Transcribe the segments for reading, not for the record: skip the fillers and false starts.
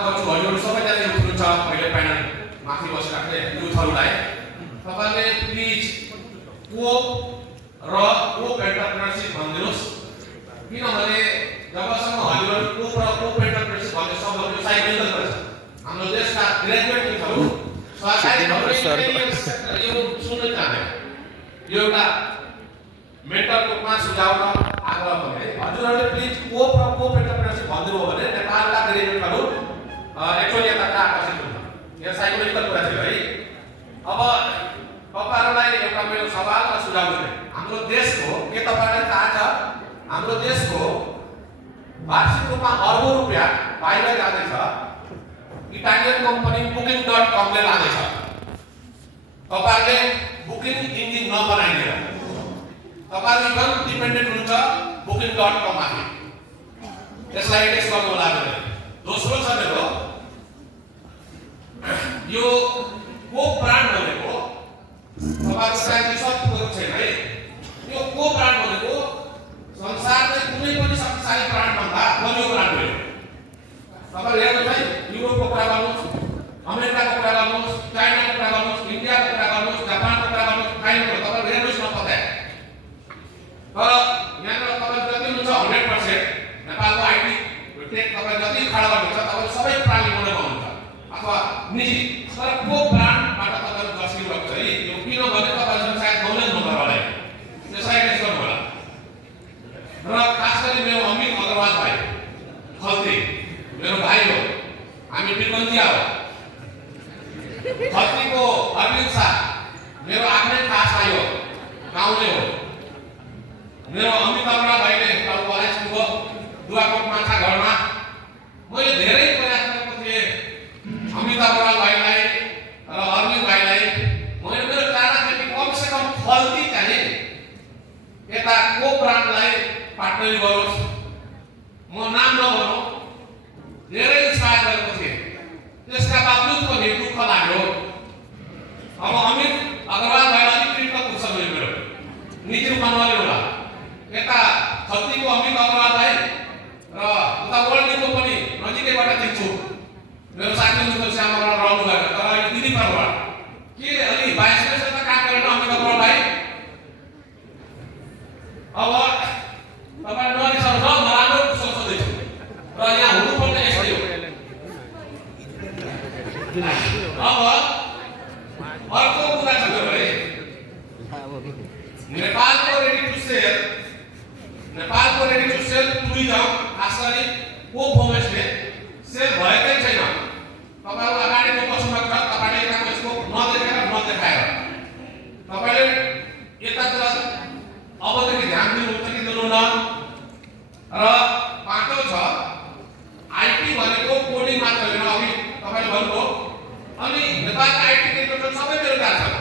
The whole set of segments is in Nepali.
हजुर सबैजना युथ हुनुहुन्छ अहिले प्यानल माथि बसिराख्ने युथहरूलाई तपाईँले प्लिज कोप र कोप एन्टरप्रेन्योरसिप भनिदिनुहोस् किनभने जबसम्म हजुरहरू कोप र कोप एन्टरप्रेन्योरसिप भन्ने शब्दहरू साइक्लिकल गर्छ हाम्रो देशका ग्रेजुएट युथहरू सरकारी यो सुन्न चाहँदैन यो एउटा मेन्टल रूपमा सुझाव र आग्रह पनि है हजुरहरूले प्लिज कोप र कोप एन्टरप्रेन्योरसिप भनिदिनु हो भने नेपालका ग्रेजुएटहरू एक्चुअली यता आकर्षित हुन्छ यो साइकोलोजिकल कुरा थियो है अब तपाईहरुलाई एउटा मेरो सवाल र सुझाव छ हाम्रो देशको के तपाईलाई थाहा छ हाम्रो देशको वार्षिक रूपमा अर्बौं रुपैयाँ बाहिर जाँदैछ इटालियन कम्पनी booking.com ले लाँदैछ तपाईहरुले बुकिङ इन्जिन नबनाइदिएर तपाईहरु इभन डिपेन्डेन्ट हुनुहुन्छ booking.com माथि यसलाई टेक्स्ट गर्नु होला भने दोस्रो छ मेरो यो कोप ब्रान्ड भनेको तपाईहरु सायद रिसर्च गर्नु छैन है यो कोप ब्रान्ड भनेको संसारको कुनै पनि शक्तिशाली ब्रान्ड भन्दा बलियो ब्रान्ड हो तपाईहरु हेर्नु है युरोपको कुरा गर्नुस् अमेरिकाको कुरा गर्नुस् चाइनाको कुरा गर्नुस् इन्डियाको कुरा गर्नुस् जापानको कुरा गर्नुस् चाइनाको तपाईहरु हेर्नुस् न पत्ता तर यहाँको तपाईहरु जति हुन्छ 100% नेपालको आईटी टेक तपाईहरु जति खडा गर्नुहुन्छ तपाईहरु सबै प्राली बनाउनुहुन्छ अथवा निजी तर कोप ब्रान्डबाट तपाईहरु जसरी भएको छ है यो किनभने तपाईहरुसँग सायद नलेज नभएर होला त्यसलाई टेस्ट गर्नु होला र खास गरी मेरो अमित अग्रवाल भाइ खल्ती मेरो भाइ हो हामी बिरगन्जिया हो खल्तीको अरविन्द शाह मेरो आफ्नै खास भाइ हो गाउँले हो मेरो अमित अग्रवाल भाइले अब कलेज पुग्यो दुवाकोट माछा घरमा मैले धेरै प्रयास गरेको थिएँ अमित अग्रवाल भाइलाई र अरविन्द भाइलाई मैले मेरो चाहना थियो कि कम से कम खल्ती चाहिँ यता कोप ब्रान्डलाई पार्टनर गरोस् म नाम नभनौँ धेरै इन्स्पायर गरेको थिएँ त्यसका बावजुद पनि दुःख लाग्यो अब अमित अग्रवाल भाइलाई अलिक कृपा पुग्छ मेरो निजी रूपमा नले होला यता खल्तीको अमित अग्रवाल भाइ र उता वर्ल्डको पनि नजिकैबाट देख्छु मेरो साथी हुनुहुन्छ श्याम अग्रवाल रहनु भएको तर अहिले दिदी पर्वबाट के अलि भाइस प्रेसिडेन्टमा काम गरेर अमित अग्रवाल भाइ अब तपाईँ नरिसाउनु न राम्रो सोच्दैछु र यहाँ हुनुपर्ने यस्तै हो अब अर्को कुरा छ है नेपालको रेडी टु सेल टुरिज्म खास गरी कोप होमस्टे सेल भएकै छैन तपाईहरु अगाडिको बस्नुभएको छ तपाईले यताको यसको नदेखेर नदेखाएर तपाईले यतातिर अबदेखि ध्यान दिनुहुन्छ कि दिनुहुन्न र पाँचौं छ आईटी भनेको कोडिङ मात्र होइन अघि तपाईले भन्नुभयो अनि नेपालका आईटी क्षेत्रका सबै बेरोजगार छन्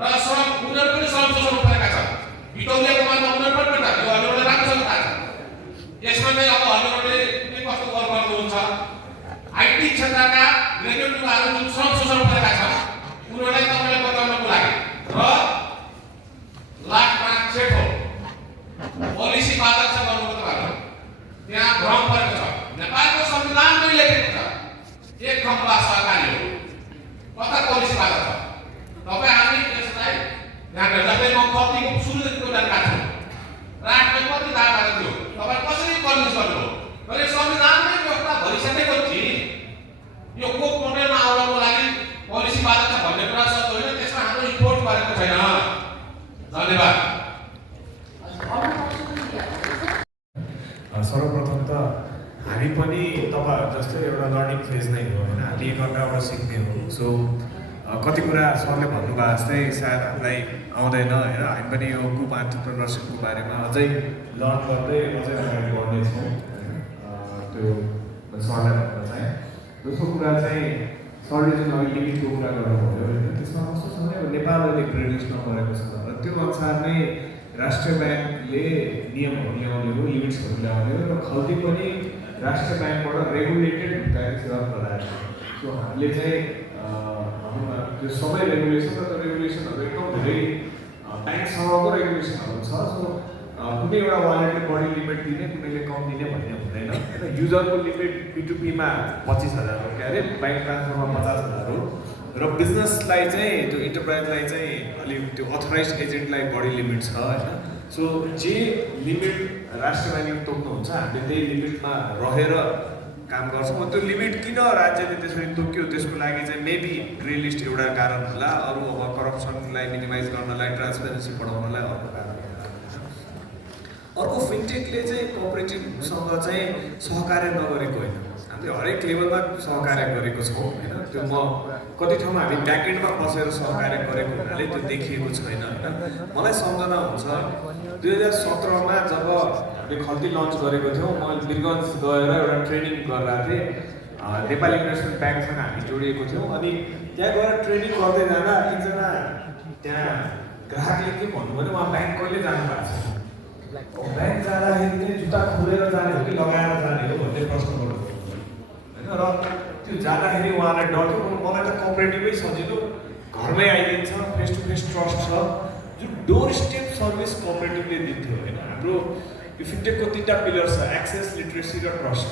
र श्रम उनीहरू पनि श्रम शोषण परेका छन् बितौलिया कमानमा उनीहरू पनि पर्छ यो हजुरहरूले राम्रोसँग थाहा छ यसमा चाहिँ अब हजुरहरूले के कस्तो गर्नुहुन्छ आईटी क्षेत्रका ग्रेजुएट युवाहरू जुन श्रम शोषण परेका छन् उनीहरूलाई तपाईँले बताउनको लागि र लाखमा सेठो पोलिसी बाधक छ गर्नुको तपाईँहरू त्यहाँ भ्रम परेको छ नेपालको संविधानमै लेखेको छ एक खम्बा सहकारी हो कता पोलिसी बाधक छ तपाईँ हामी यसलाई ध्यान जस्तै म कतिको सुरुदेखिको जानकार छु राष्ट्रले कति दावा थियो तपाईँ कसरी कन्भिन्स गर्नुभयो तर संविधानमै व्यवस्था भइसकेको चिज यो कोप मोडेलमा आउनको लागि पोलिसी बाधक छ भन्ने कुरा सत्य होइन त्यसमा हाम्रो रिपोर्ट गरेको छैन धन्यवाद सर्वप्रथम त हामी पनि तपाईँ जस्तै एउटा लर्निङ फेज नै हो होइन हामी एकअर्काबाट सिक्ने हो सो कति कुरा सरले भन्नुभएको जस्तै सायद हामीलाई आउँदैन होइन हामी पनि यो ग्रुप एन्टरप्रेन्योरसिपको बारेमा अझै लर्न गर्दै अझै अगाडि बढ्नेछौँ त्यो सरलाई भन्न चाहेँ दोस्रो कुरा चाहिँ सरले जुन अघि लिमिटको कुरा गर्नुभयो होइन त्यसमा कस्तो छ भने अब नेपाल अहिले प्रेडिक्स नगरेको छ र त्यो अनुसार नै राष्ट्रिय ब्याङ्कले नियमहरू ल्याउने हो लिमिट्सहरू ल्याउने हो र खल्ती पनि राष्ट्रिय ब्याङ्कबाट रेगुलेटेड ब्याङ्क सेवा प्रदान सो हामीले चाहिँ त्यो सबै रेगुलेसन र त्यो रेगुलेसनहरू एकदम धेरै ब्याङ्कसँगको रेगुलेसनहरू छ सो कुनै एउटा वालेटले बढी लिमिट दिने कुनैले कम दिने भन्ने हुँदैन होइन युजरको लिमिट P2P-मा 25,000 हो के अरे ब्याङ्क ट्रान्सफरमा 50,000 हो र बिजनेसलाई चाहिँ त्यो इन्टरप्राइजलाई चाहिँ अलिक त्यो अथराइज एजेन्टलाई बढी लिमिट छ होइन सो जे लिमिट राष्ट्रिय ब्याङ्कले तोक्नुहुन्छ हामीले त्यही लिमिटमा रहेर काम गर्छौँ त्यो लिमिट किन राज्यले त्यसरी तोक्यो त्यसको लागि चाहिँ मेबी ग्रे लिस्ट एउटा कारण होला अरू अब करप्सनलाई मिनिमाइज गर्नलाई ट्रान्सपेरेन्सी बढाउनलाई अर्को कारण होला अर्को फिनटेकले चाहिँ कोअपरेटिभसँग चाहिँ सहकार्य नगरेको होइन हामीले हरेक लेभलमा सहकार्य गरेको छौँ होइन त्यो म कति ठाउँमा हामी ब्याकएन्डमा बसेर सहकार्य गरेको हुनाले त्यो देखिएको छैन होइन मलाई सम्झना हुन्छ 2017मा जब हामीले खल्ती लन्च गरेको थियौँ म वीरगन्ज गएर एउटा ट्रेनिङ गरिरहेको थिएँ नेपाली इन्भेस्टमेन्ट ब्याङ्कसँग हामी जोडिएको थियौँ अनि त्यहाँ गएर ट्रेनिङ गर्दै जाँदा एकजना त्यहाँ ग्राहकले के भन्नुभयो भने उहाँ ब्याङ्क कहिले जानु भएको छ ब्याङ्क जाँदाखेरि चाहिँ जुत्ता खोलेर जाने हो कि लगाएर जाने हो भन्ने प्रश्न गर्नुभयो होइन र त्यो जाँदाखेरि उहाँलाई डर थियो मलाई त कोअपरेटिभै सजिलो घरमै आइदिन्छ फेस टु फेस ट्रस्ट छ जुन डोर स्टेप सर्भिस कोअपरेटिभले दिन्थ्यो होइन हाम्रो यो फिनटेकको 3टा पिलर छ एक्सेस लिटरेसी र ट्रस्ट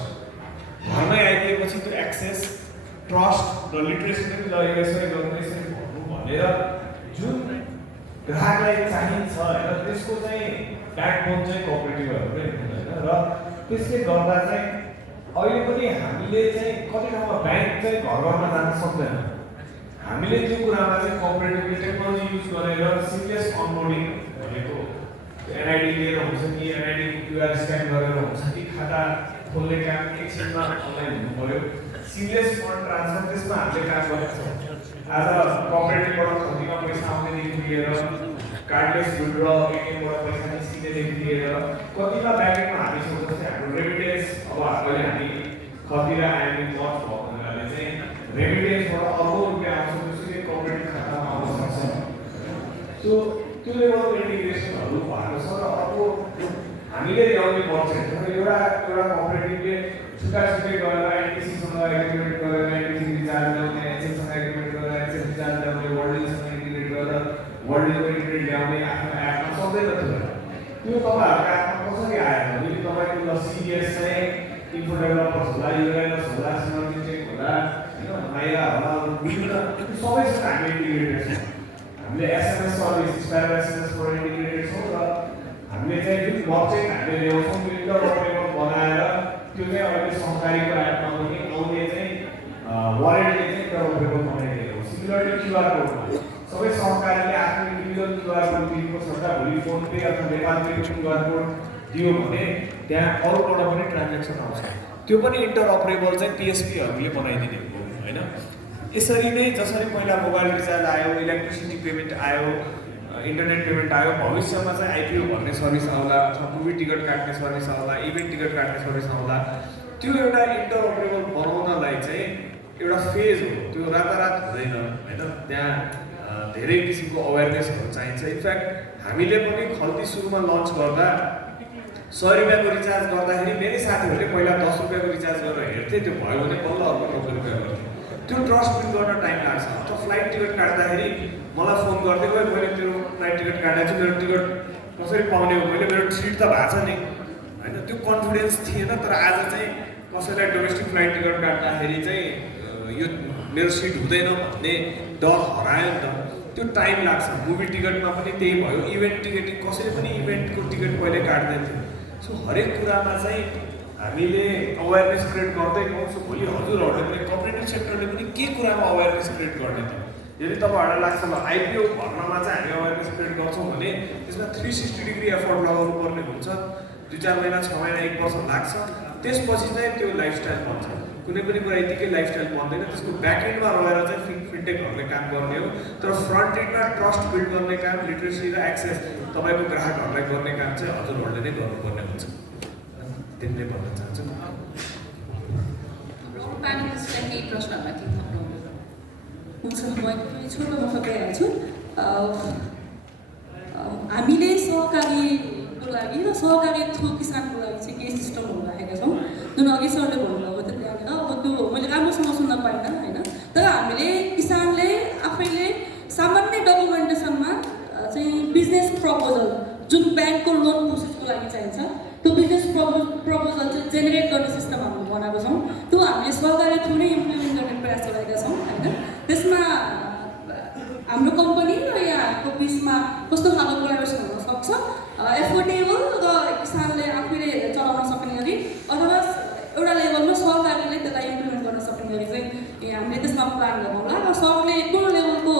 घरमै आइदिएपछि त्यो एक्सेस ट्रस्ट र लिटरेसी पनि ल यसरी गर्नु यसरी भन्नु भनेर जुन ग्राहकलाई चाहिन्छ होइन त्यसको चाहिँ ब्याकबोन चाहिँ कोअपरेटिभहरूकै होइन र त्यसले गर्दा चाहिँ अहिले पनि हामीले चाहिँ कति ठाउँमा ब्याङ्क चाहिँ घर घरमा जान सक्दैन हामीले त्यो कुरामा चाहिँ कोअपरेटिभले टेक्नोलोजी युज गरेर सिरियस अनबोर्डिङ भनेको एनआइडी लिएर हुन्छ कि एनआइडी क्युआर स्क्यान गरेर हुन्छ कि खाता खोल्ने काम एकछिनमा अनलाइन हुनु पर्यो सिरियस फन्ड ट्रान्सफर त्यसमा हामीले काम गरेका छौँ आज कोअपरेटिभबाट खल्तीमा पैसा आउनेदेखि लिएर कार्डलेस विड्र एटिएमबाट पैसा निस्किनेदेखि लिएर कतिमा ब्याङ्कमा हामीसँग जस्तै हाम्रो रेमिटेन्स अब हामीले हामी खल्ती र आइएमएफ लन्च भएको हुनाले चाहिँ रेमिटेन्सबाट अर्को रुपियाँ आउँछ त्यसरी कोअपरेटिभ खातामा आउन सक्छ सो त्यो लेभलको इन्टिग्रेसनहरू भएको छ र अर्को हामीले ल्याउने बजेट एउटा कोअपरेटिभले छुट्टा छुट्टै गरेर आइटिसीसँग एग्रिमेन्ट गरेर आइटिसी रिचार्ज ल्याउने एचएमसँग एग्रिमेन्ट गरेर एचएम रिचार्ज ल्याउने वर्ल्डसँग इन्टिग्रेट गरेर वर्ल्डको इन्टिग्रेट ल्याउने आफ्नो एपमा सक्दैन थियो त्यो तपाईँहरूको एपमा कसरी आयो भने तपाईँको ल सिडिएस चाहिँ इन्फो डेभलपर्स होला युआइएस होला सिनर्जेटिक होला होइन माइरा होला विभिन्न सबैसँग हामी इन्टिग्रेटेड छौँ हामीले एसएमएस सर्भिस स्प्यारो एसएमएसबाट इन्टिग्रेटेड छौँ र हामीले चाहिँ जुन ब्लकचेन हामीले ल्याउँछौँ त्यो इन्टरअपरेबल बनाएर त्यो चाहिँ अहिले सहकारीको एपमा पनि आउने चाहिँ वालेटले चाहिँ इन्टरअपरेबल बनाइदिएको हो सिमिलरली क्युआर कोडमा सबै सहकारीले आफ्नो इन्डिभिजुअल क्युआर कोड दिएको सट्टा भोलि फोन पे अथवा नेपाल पेको क्युआर कोड दियो भने त्यहाँ अरूबाट पनि ट्रान्जेक्सन आउँछ त्यो पनि इन्टरअपरेबल चाहिँ पिएसपीहरूले बनाइदिने हो होइन यसरी नै जसरी पहिला मोबाइल रिचार्ज आयो इलेक्ट्रिसिटी पेमेन्ट आयो इन्टरनेट पेमेन्ट आयो भविष्यमा चाहिँ आइपिओ भन्ने सर्भिस आउला अथवा मुभी टिकट काट्ने सर्भिस आउला इभेन्ट टिकट काट्ने सर्भिस आउला त्यो एउटा इन्टरअपरेबल बनाउनलाई चाहिँ एउटा फेज हो त्यो रातारात हुँदैन होइन त्यहाँ धेरै किसिमको अवेरनेसहरू चाहिन्छ इनफ्याक्ट हामीले पनि खल्ती सुरुमा लन्च गर्दा 100 रुपियाँको रिचार्ज गर्दाखेरि मेरै साथीहरूले पहिला 10 रुपियाँको रिचार्ज गरेर हेर्थे त्यो भयो भने बल्ल अर्को 90 रुपियाँ गर्थे त्यो ट्रस्ट बिल्ड गर्न टाइम लाग्छ अथवा फ्लाइट टिकट काट्दाखेरि मलाई फोन गर्दै गयो मैले तेरो फ्लाइट टिकट काटेको छु मेरो टिकट कसरी पाउने हो मैले मेरो सिट त भएको छ नि होइन त्यो कन्फिडेन्स थिएन तर आज चाहिँ कसैलाई डोमेस्टिक फ्लाइट टिकट काट्दाखेरि चाहिँ यो मेरो सिट हुँदैन भन्ने डर हरायो नि त त्यो टाइम लाग्छ मुभी टिकटमा पनि त्यही भयो इभेन्ट टिकटिङ कसैले पनि इभेन्टको टिकट पहिले काट्दैन थियो सो हरेक कुरामा चाहिँ हामीले अवेरनेस क्रिएट गर्दै गउँछु भोलि हजुरहरूले पनि कोअपरेटिभ सेक्टरले पनि के कुरामा अवेरनेस क्रिएट गर्ने त यदि तपाईँहरूलाई लाग्छ ल आइपिओ भन्नमा चाहिँ हामी अवेरनेस क्रिएट गर्छौँ भने त्यसमा 360 डिग्री एफर्ट लगाउनु पर्ने हुन्छ 2-4 महिना 6 महिना 1 वर्ष लाग्छ त्यसपछि चाहिँ त्यो लाइफस्टाइल बन्छ कुनै पनि कुरा यतिकै लाइफस्टाइल बन्दैन त्यसको ब्याकएन्डमा रहेर चाहिँ फिनटेकहरूले काम गर्ने हो तर फ्रन्ट एन्डमा ट्रस्ट बिल्ड गर्ने काम लिटरेसी र एक्सेस तपाईँको ग्राहकहरूलाई गर्ने काम चाहिँ हजुरहरूले नै गर्नुपर्ने हुन्छ त्यति नै भन्न चाहन्छु प्यानलिस्टलाई केही प्रश्नमाथि हुन्छ म एकदमै छोटो गइहाल्छु हामीले सहकारीको लागि र सहकारी थ्रु किसानको लागि चाहिँ केही सिस्टमहरू राखेका छौँ जुन अघि सरले भन्नुभएको थियो त्यहाँनिर अब त्यो मैले राम्रोसँग सुन्न पाइनँ होइन तर हामीले किसानले आफैले सामान्य डकुमेन्टेसनमा चाहिँ बिजनेस प्रपोजल जुन ब्याङ्कको लोन प्रोसेसको सिस्टममा प्लान गर्नु होला र सकले कुन लेभलको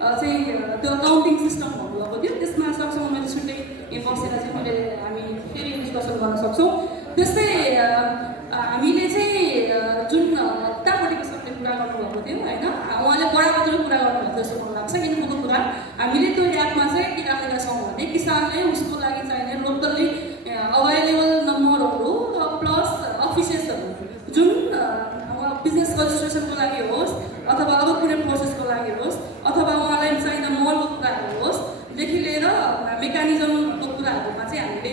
चाहिँ त्यो अकाउन्टिङ सिस्टम भन्नुभएको थियो त्यसमा सक्छौँ मैले छुट्टै बसेर चाहिँ मैले हामी फेरि डिस्कसन गर्न सक्छौँ। त्यस्तै हामीले चाहिँ जुन उतापट्टिको सबले कुरा गर्नुभएको थियो होइन उहाँले बडाबद्दल कुरा गर्नुभएको जस्तो मलाई लाग्छ इन्फोको कुरा हामीले त्यो एपमा चाहिँ के राखेका छौँ भने किसानले उसको लागि चाहिने लोकल्ली अभाइलेबल नम्बरहरू प्लस अफिसेसहरू जुन बिजनेस रजिस्ट्रेसनको लागि होस् अथवा अब कुनै प्रोसेसको लागि होस् अथवा उहाँलाई चाहिने मलको कुराहरू होस् देखि लिएर मेकानिजमको कुराहरूमा चाहिँ हामीले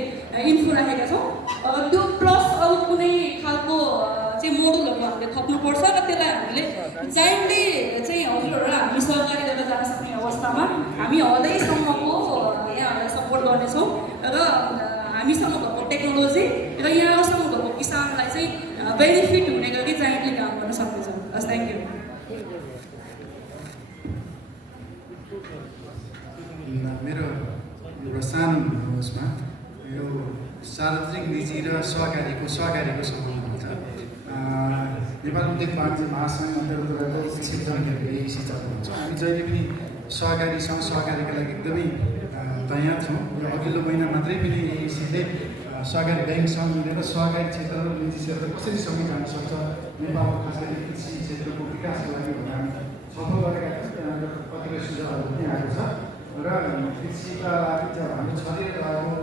इन्फो राखेका छौँ। त्यो प्लस अब कुनै खालको चाहिँ मोडलहरू हामीले थप्नुपर्छ र त्यसलाई हामीले जाइन्टली चाहिँ हजुरहरू हामी सहकारी गरेर जान सक्ने अवस्थामा हामी हदैसम्मको यहाँहरूलाई सपोर्ट गर्नेछौँ र हामीसँग भएको टेक्नोलोजी र यहाँसँग भएको किसानलाई चाहिँ बेनिफिट हुने गरी जाइन्टली काम गर्न सक्नेछौँ। हस्, थ्याङ्क यू। मेरो एउटा सानो उसमा यो सार्वजनिक निजी र सहकारीको सम्बन्ध हुन्छ। नेपाल उद्योग वाणिज्य महासङ्घ अन्तर्गतको शिक्षक समितिहरूको एसी हुन्छ। हामी जहिले पनि सहकारीका लागि एकदमै तयार छौँ र अघिल्लो महिना मात्रै पनि एसीले सहकारी ब्याङ्कसँग मिलेर सहकारी क्षेत्र र निजी क्षेत्र कसरी सँगै जान सक्छ नेपालको खास गरी कृषि क्षेत्रको विकासको लागि भनेर हामी छलफल गरेका थियौँ। कतिपय सुझावहरू पनि आएको छ र कृषिका लागि चाहिँ हाम्रो छरिएर गएको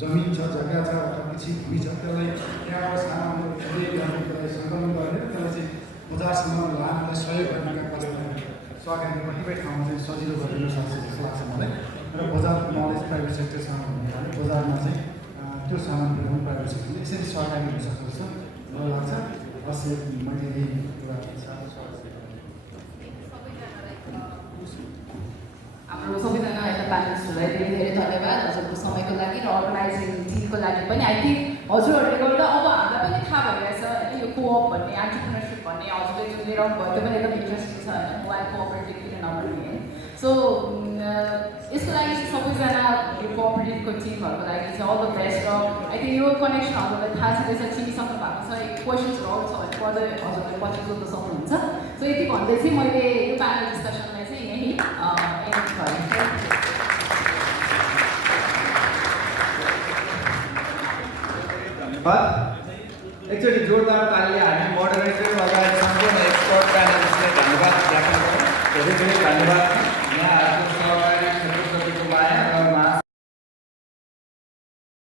जमिन छ, जग्गा छ अथवा कृषि भूमि छ त्यसलाई त्यहाँबाट सानो त्यसलाई सङ्कलन गरेर त्यसलाई चाहिँ बजारसम्म लानलाई सहयोग गर्नका कतिपय सहकारीले कतिपय ठाउँमा चाहिँ सजिलो गरिदिन सक्छ जस्तो लाग्छ मलाई। र बजारको नलेज प्राइभेट सेक्टरसँग भन्यो भने बजारमा चाहिँ त्यो सामान पुर्याउनु प्राइभेट सेक्टरले यसरी सहकारी हुन सक्छ जस्तो मलाई लाग्छ। बस मैले यही कुरा हाम्रो सबैजना यता प्यानलिस्टहरूलाई धेरै धेरै धन्यवाद हजुरको समयको लागि र अर्गनाइजिङ टिमको लागि पनि। आई थिङ्क हजुरहरूले गर्दा अब हामीलाई पनि थाहा भइरहेछ होइन यो कोअप भन्ने एन्टरप्रिनरसिप भन्ने हजुरले जुन लिएर आउनु भयो त्यो पनि एकदम इन्ट्रेस्टिङ छ होइन मोबाइल कोअपरेटिभ किन नभन्ने होइन। सो यसको लागि चाहिँ सबैजना यो कोअपरेटिभको टिमहरूको लागि चाहिँ अल द बेस्ट। र आई थिङ्क यो कनेक्सन हजुरलाई थाहा छँदैछ चिनिसक्नु भएको छ क्वेसन्सहरू आउँछ भने पढ्दै हजुरले पछि जोड्न सक्नुहुन्छ। सो यति भन्दै चाहिँ मैले यो प्यानल डिस्कसनलाई चाहिँ यहीँ धन्यवाद। एकचोटि जोरदार तालीले हामी मोडरेटर लगायत सम्पूर्ण एक्सपर्ट प्यानलिस्टलाई धन्यवाद ज्ञापन गरौँ। धेरै धेरै धन्यवाद।